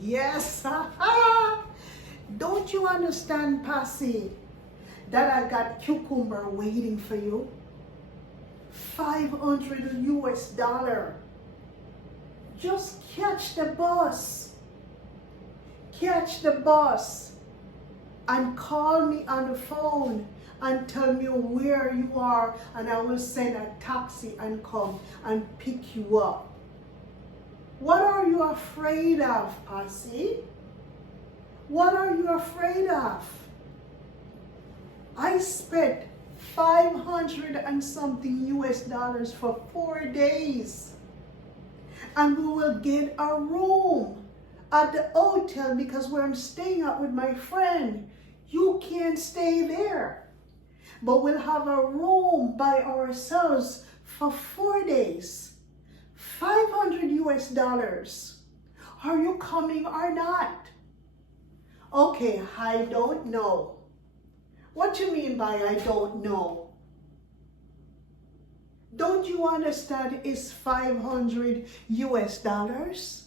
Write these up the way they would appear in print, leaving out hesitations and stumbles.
Yes. Don't you understand, Passy, that I got cucumber waiting for you? $500. Just catch the bus. Catch the bus and call me on the phone and tell me where you are, and I will send a taxi and come and pick you up. What are you afraid of, Passy? What are you afraid of? I spent 500 and something US dollars for 4 days. And we will get a room at the hotel because where I'm staying at with my friend, you can't stay there. But we'll have a room by ourselves for 4 days. 500 US dollars. Are you coming or not? Okay, I don't know. What do you mean by I don't know? Don't you understand it's 500 US dollars?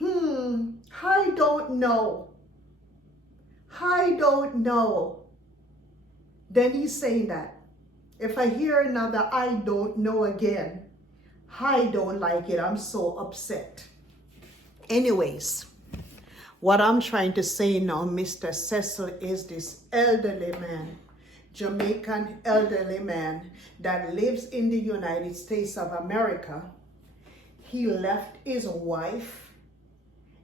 I don't know. I don't know. Then he's saying that. If I hear another I don't know again, I don't like it. I'm so upset. Anyways, what I'm trying to say now, Mr. Cecil, is this elderly man, Jamaican elderly man that lives in the United States of America. He left his wife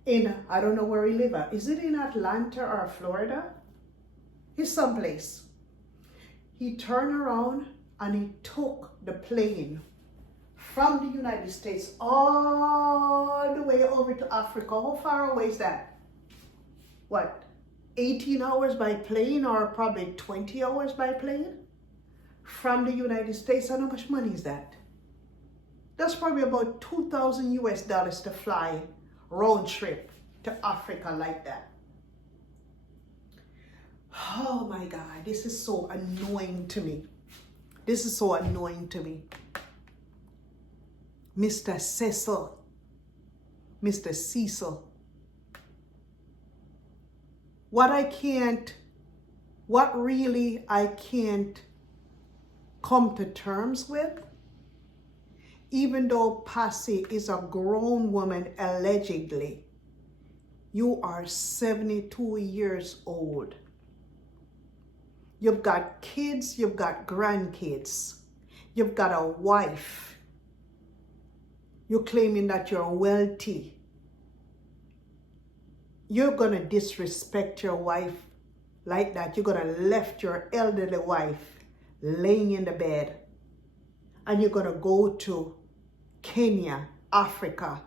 in, I don't know where he lives at. Is it in Atlanta or Florida? He's someplace. He turned around and he took the plane from the United States all the way over to Africa. How far away is that? What, 18 hours by plane, or probably 20 hours by plane from the United States? And how much money is that? That's probably about 2,000 US dollars to fly road trip to Africa like that. Oh my God, this is so annoying to me. This is so annoying to me. Mr. Cecil, Mr. Cecil, what really I can't come to terms with, even though Passy is a grown woman allegedly, you are 72 years old. You've got kids, you've got grandkids, you've got a wife. You're claiming that you're wealthy. You're gonna disrespect your wife like that. You're gonna left your elderly wife laying in the bed, and you're gonna go to Kenya, Africa,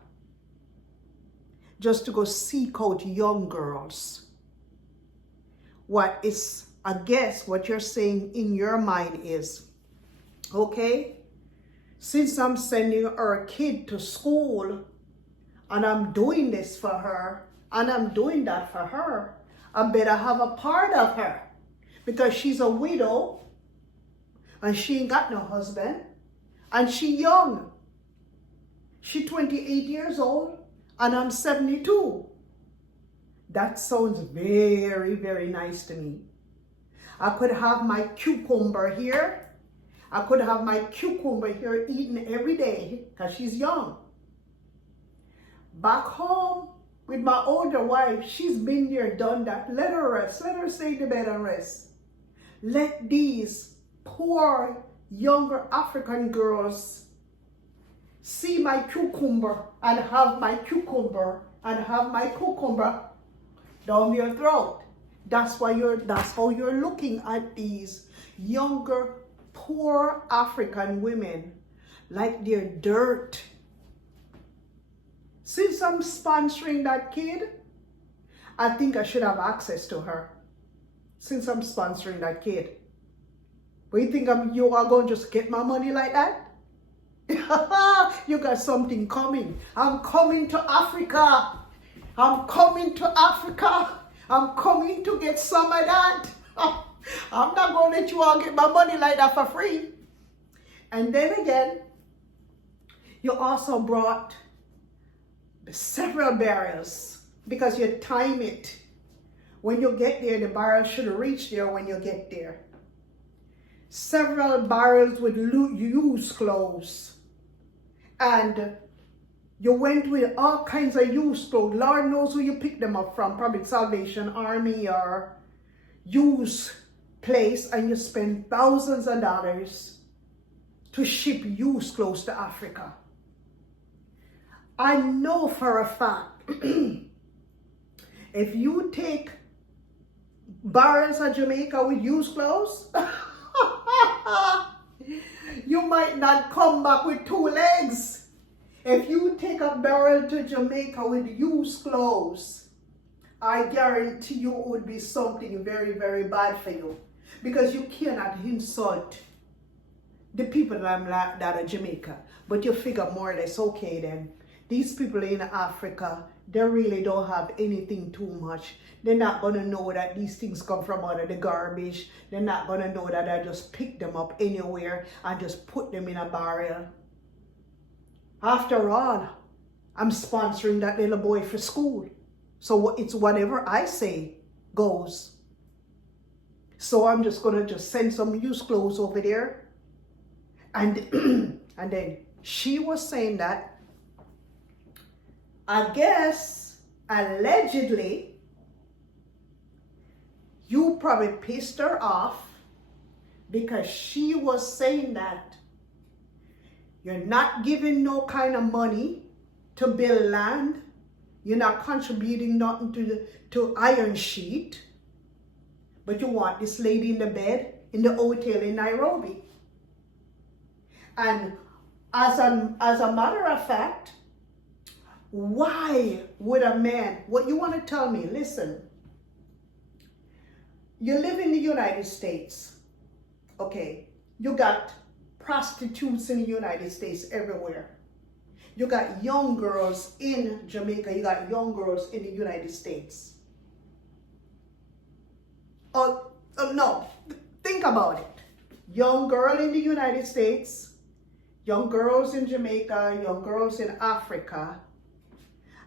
just to go seek out young girls. I guess what you're saying in your mind is, okay, since I'm sending our kid to school and I'm doing this for her and I'm doing that for her, I better have a part of her because she's a widow and she ain't got no husband and she young. She 28 years old and I'm 72. That sounds very, very nice to me. I could have my cucumber here. I could have my cucumber here eaten every day because she's young. Back home with my older wife, she's been there, done that. Let her rest. Let her stay in the bed and rest. Let these poor younger African girls see my cucumber and have my cucumber and have my cucumber down your throat. That's how you're looking at these younger, poor African women like they're dirt. Since I'm sponsoring that kid, I think I should have access to her. Since I'm sponsoring that kid. But you think you are going to just get my money like that? You got something coming. I'm coming to Africa. I'm coming to Africa. I'm coming to get some of that. I'm not going to let you all get my money like that for free. And then again, you also brought several barrels, because you time it. When you get there, the barrel should reach there when you get there. Several barrels with used clothes. And you went with all kinds of used clothes. Lord knows who you picked them up from, probably Salvation Army or used place, and you spend thousands of dollars to ship used clothes to Africa. I know for a fact, if you take barrels of Jamaica with used clothes, you might not come back with 2 legs. If you take a barrel to Jamaica with used clothes, I guarantee you it would be something very, very bad for you. Because you cannot insult the people that are Jamaica. But you figure more or less, okay then, these people in Africa, they really don't have anything too much. They're not going to know that these things come from out of the garbage. They're not going to know that I just pick them up anywhere and just put them in a barrel. After all, I'm sponsoring that little boy for school. So it's whatever I say goes. So I'm just going to just send some used clothes over there. And, and then she was saying that, I guess, allegedly, you probably pissed her off because she was saying that you're not giving no kind of money to build land. You're not contributing nothing to Iron Sheet. But you want this lady in the bed in the hotel in Nairobi. And as a matter of fact, why would a man, what you want to tell me, listen, you live in the United States, okay, you got prostitutes in the United States everywhere. You got young girls in Jamaica, you got young girls in the United States. No, think about it. Young girl in the United States, young girls in Jamaica, young girls in Africa.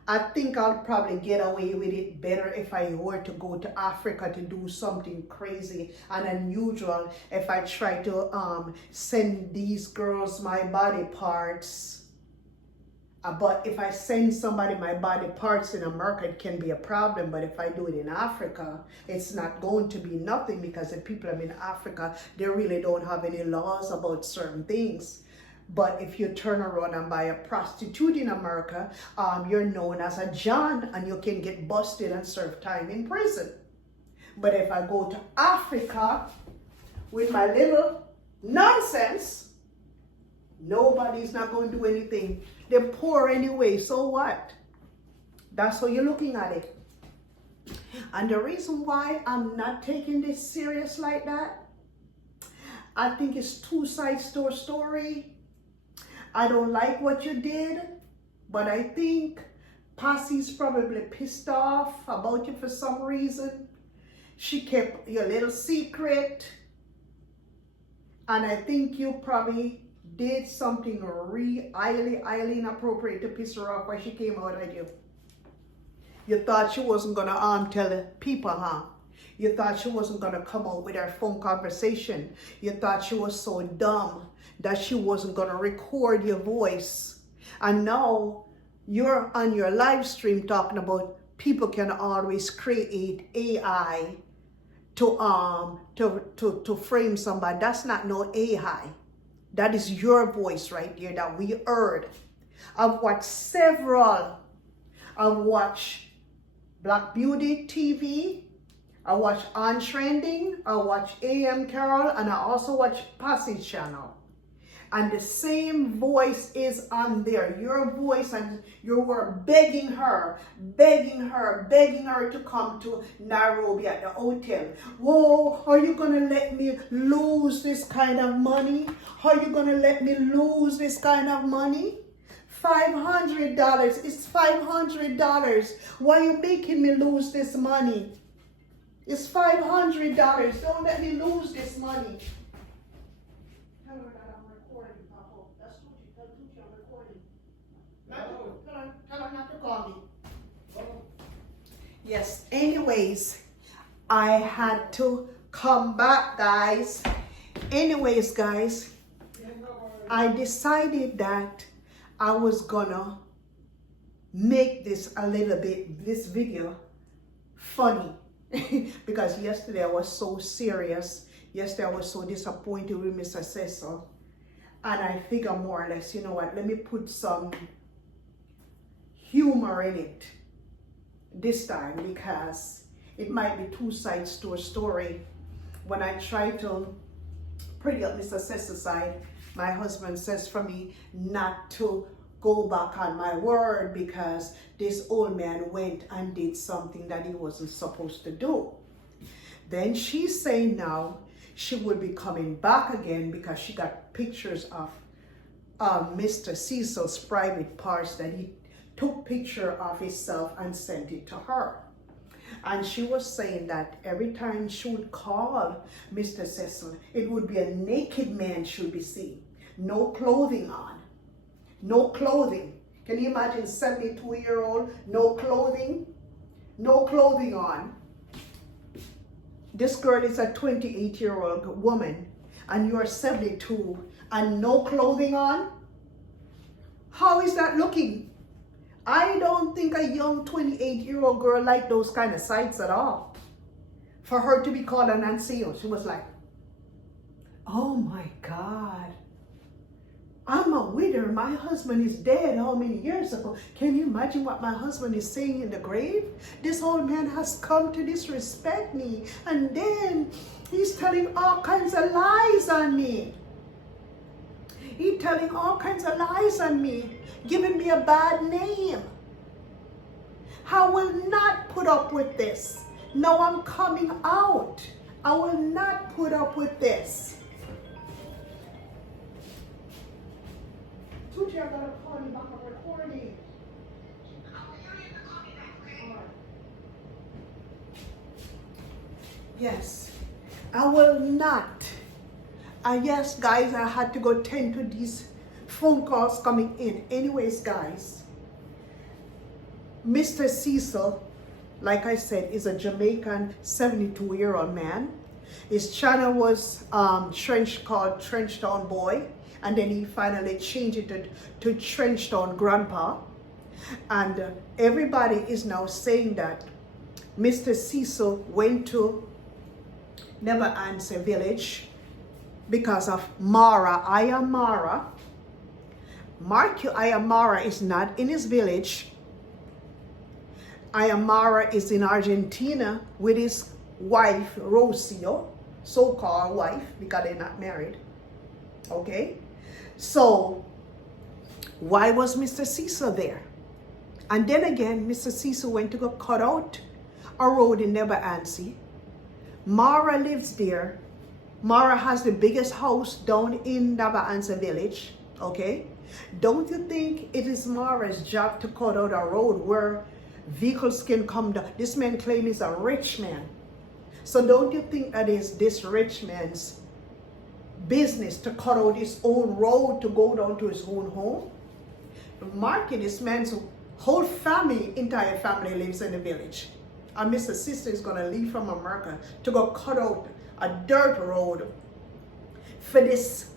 I think I'll probably get away with it better if I were to go to Africa to do something crazy and unusual. If I try to send these girls my body parts. But if I send somebody my body parts in America, it can be a problem. But if I do it in Africa, it's not going to be nothing, because the people in Africa, they really don't have any laws about certain things. But if you turn around and buy a prostitute in America, you're known as a John and you can get busted and serve time in prison. But if I go to Africa with my little nonsense, nobody's not going to do anything. They're poor anyway, so what? That's how you're looking at it. And the reason why I'm not taking this serious like that, I think it's 2 sides to a story. I don't like what you did, but I think Passy's probably pissed off about you for some reason. She kept your little secret. And I think you probably did something highly inappropriate to piss her off when she came out at you. You thought she wasn't going to tell the people, huh? You thought she wasn't going to come out with her phone conversation. You thought she was so dumb that she wasn't going to record your voice. And now you're on your live stream talking about people can always create AI to frame somebody. That's not no AI. That is your voice right there that we heard. I've watched Black Beauty TV. I watch On Trending. I watch AM Carol, and I also watch Passy's channel. And the same voice is on there. Your voice, and you were begging her to come to Nairobi at the hotel. Whoa, are you gonna let me lose this kind of money? Are you gonna let me lose this kind of money? $500, it's $500. Why are you making me lose this money? It's $500, don't let me lose this money. Tell her that I'm recording, Papa. That's what you tell Tucci, I'm recording. Tell her not to call me. Yes, anyways, I had to come back, guys. Anyways, guys, I decided that I was gonna make this video funny because yesterday I was so serious. Yesterday I was so disappointed with Mr. Cecil, and I figure more or less, you know what, let me put some humor in it this time, because it might be two sides to a story. When I try to pretty up Mr. Cecil's side, my husband says for me not to go back on my word because this old man went and did something that he wasn't supposed to do. Then she's saying now she will be coming back again because she got pictures of Mr. Cecil's private parts that he took picture of himself and sent it to her. And she was saying that every time she would call Mr. Cecil, it would be a naked man she would be seeing. No clothing on. No clothing. Can you imagine 72-year-old, no clothing? No clothing on. This girl is a 28-year-old woman and you're 72 and no clothing on? How is that looking? I don't think a young 28-year-old girl liked those kind of sights at all. For her to be called an anciano, she was like, oh my God, I'm a widow. My husband is dead how many years ago? Can you imagine what my husband is saying in the grave? This old man has come to disrespect me, and then he's telling all kinds of lies on me. He's telling all kinds of lies on me, giving me a bad name. I will not put up with this. No, I'm coming out. I will not put up with this. Tucci, I gotta call you back. I'm recording. Yes, I will not. Yes, guys, I had to go tend to these phone calls coming in. Anyways, guys, Mr. Cecil, like I said, is a Jamaican 72-year-old man. His channel was called Trench Town Boy, and then he finally changed it to Trench Town Grandpa. And everybody is now saying that Mr. Cecil went to Never Answer Village because of Mara. Ayamara. Mark you, Ayamara is not in his village. Ayamara is in Argentina with his wife, Rocio, so-called wife, because they're not married. Okay? So, why was Mr. Cecil there? And then again, Mr. Cecil went to go cut out a road in Never Answer. Mara lives there. Mara has the biggest house down in Never Answer Village. Okay? Don't you think it is Mara's job to cut out a road where vehicles can come down? This man claims he's a rich man. So don't you think that is this rich man's business to cut out his own road to go down to his own home? Marky, this man's whole family, entire family lives in the village. And Mr. Sister is going to leave from America to go cut out a dirt road for this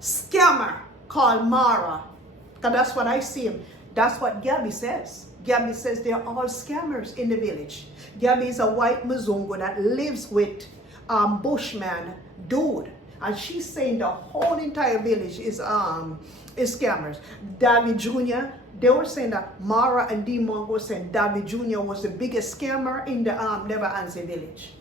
scammer called Mara. Because that's what I see him. That's what Gabby says. Gabby says they're all scammers in the village. Gabby is a white Mzungu that lives with Bushman dude. And she's saying the whole entire village is scammers. David Jr., they were saying that Mara and D-Monk were saying David Jr. was the biggest scammer in the Never Answer village.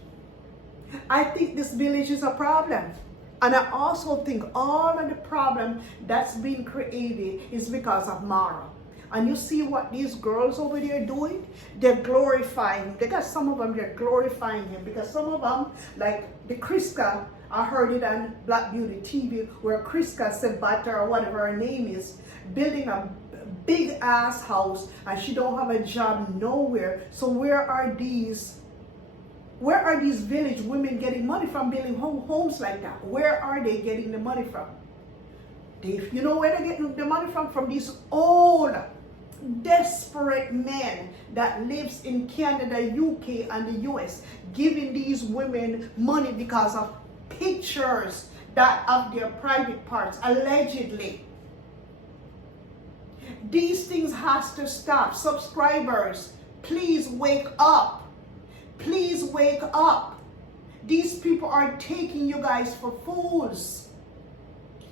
I think this village is a problem. And I also think all of the problem that's been created is because of Mara. And you see what these girls over there doing? They're glorifying him. They got some of them, they're glorifying him. Because some of them, like the Kriska, I heard it on Black Beauty TV, where Kriska Sebata, or whatever her name is, building a big ass house, and she don't have a job nowhere. So where are these village women getting money from building homes like that? Where are they getting the money from? You know where they're getting the money from? From these old, desperate men that lives in Canada, UK, and the US, giving these women money because of pictures that of their private parts, allegedly. These things has to stop. Subscribers, please wake up. Please wake up. These people are taking you guys for fools.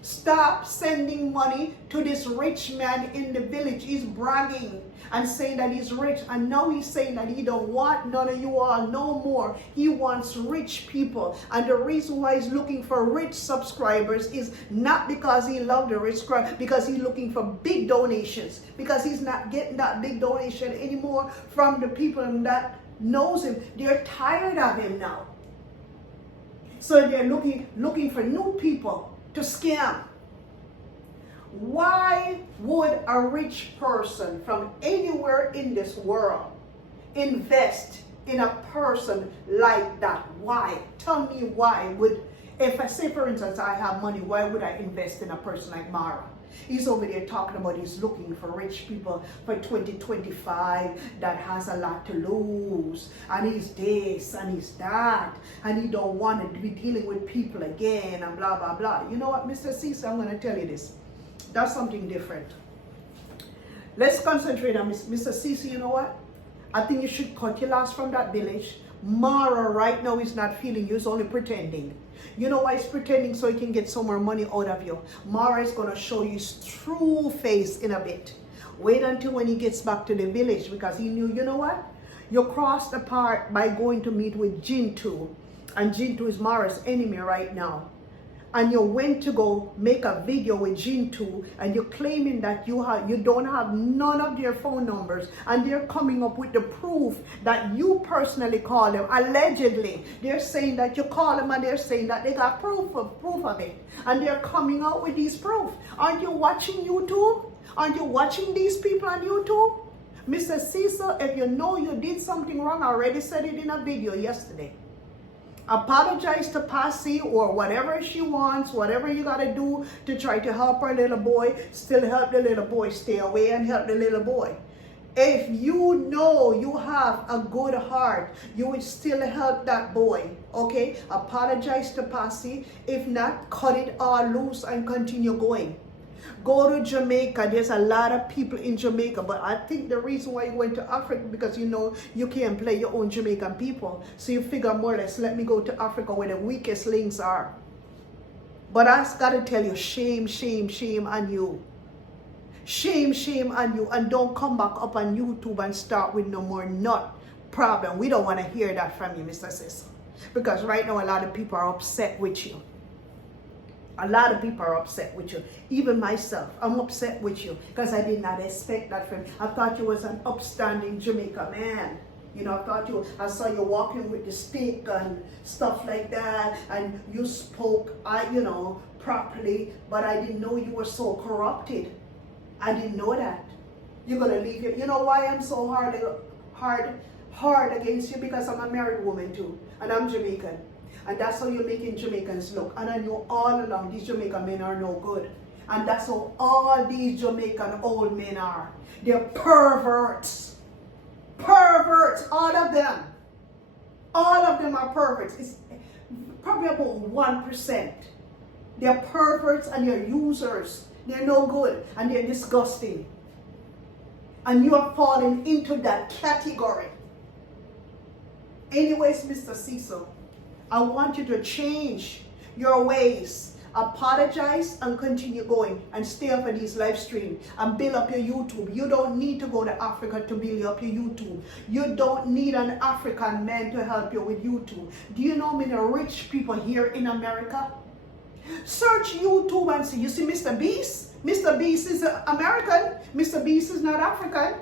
Stop sending money to this rich man in the village. He's bragging and saying that he's rich. And now he's saying that he don't want none of you all no more. He wants rich people. And the reason why he's looking for rich subscribers is not because he loves the rich crowd, because he's looking for big donations. Because he's not getting that big donation anymore from the people that knows him. They're tired of him now. So they're looking for new people to scam. Why would a rich person from anywhere in this world invest in a person like that? Why? Tell me why would, if I say for instance I have money, why would I invest in a person like Mara? He's over there talking about he's looking for rich people for 2025 that has a lot to lose, and he's this and he's that, and he don't want to be dealing with people again and blah blah blah. You know what, Mr. Cecil, I'm going to tell you this. That's something different. Let's concentrate on Mr. Cecil. You know what? I think you should cut your loss from that village. Mara right now is not feeling you, he's only pretending. You know why he's pretending? So he can get some more money out of you. Mara is going to show you his true face in a bit. Wait until when he gets back to the village, because he knew, you know what? You crossed the path by going to meet with Jintu. And Jintu is Mara's enemy right now. And you went to go make a video with Jintu, and you're claiming that you don't have none of their phone numbers, and they're coming up with the proof that you personally call them. Allegedly, they're saying that you call them, and they're saying that they got proof of it, and they're coming out with these proof. Aren't you watching YouTube? Aren't you watching these people on YouTube? Mr. Cecil, if you know you did something wrong, I already said it in a video yesterday. Apologize to Passy or whatever she wants, whatever you got to do to try to help our little boy. Still help the little boy stay away and help the little boy. If you know you have a good heart, you would still help that boy, okay? Apologize to Passy. If not, cut it all loose and continue going. Go to Jamaica. There's a lot of people in Jamaica, but I think the reason why you went to Africa, because you know you can't play your own Jamaican people. So you figure more or less, let me go to Africa where the weakest links are. But I got to tell you, shame, shame, shame on you. Shame, shame on you. And don't come back up on YouTube and start with no more nut problem. We don't want to hear that from you, Mr. Cecil. Because right now a lot of people are upset with you. A lot of people are upset with you. Even myself, I'm upset with you because I did not expect that from you. I thought you was an upstanding Jamaican man. You know, I saw you walking with the stick and stuff like that, and you spoke, properly, but I didn't know you were so corrupted. I didn't know that. You're gonna leave here. You know why I'm so hard against you? Because I'm a married woman too, and I'm Jamaican. And that's how you're making Jamaicans look. And I know all along these Jamaican men are no good. And that's how all these Jamaican old men are. They're perverts. Perverts, all of them. All of them are perverts. It's probably about 1%. They're perverts and they're users. They're no good and they're disgusting. And you are falling into that category. Anyways, Mr. Cecil, I want you to change your ways. Apologize and continue going and stay up on these live stream and build up your YouTube. You don't need to go to Africa to build up your YouTube. You don't need an African man to help you with YouTube. Do you know many rich people here in America? Search YouTube and see. You see Mr. Beast? Mr. Beast is American. Mr. Beast is not African.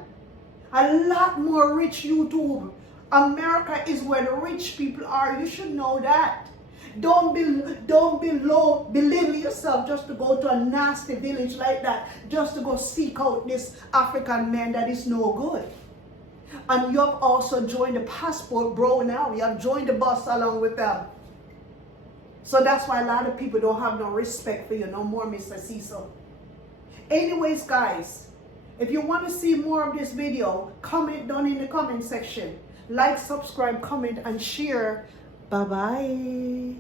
A lot more rich YouTube. America is where the rich people are. You should know that. Don't belittle yourself just to go to a nasty village like that, just to go seek out this African man that is no good. And you have also joined the passport bro now. You have joined the bus along with them. So that's why a lot of people don't have no respect for you no more, Mr. Cecil. Anyways, guys, if you want to see more of this video, comment down in the comment section. Like, subscribe, comment, and share. Bye-bye.